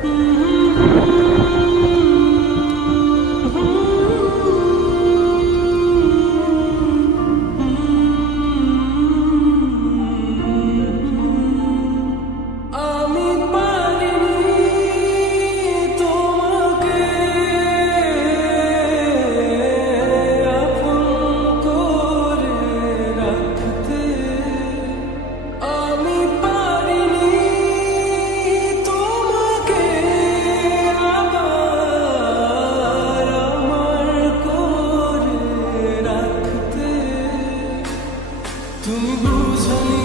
Mm-hmm. 如你不曾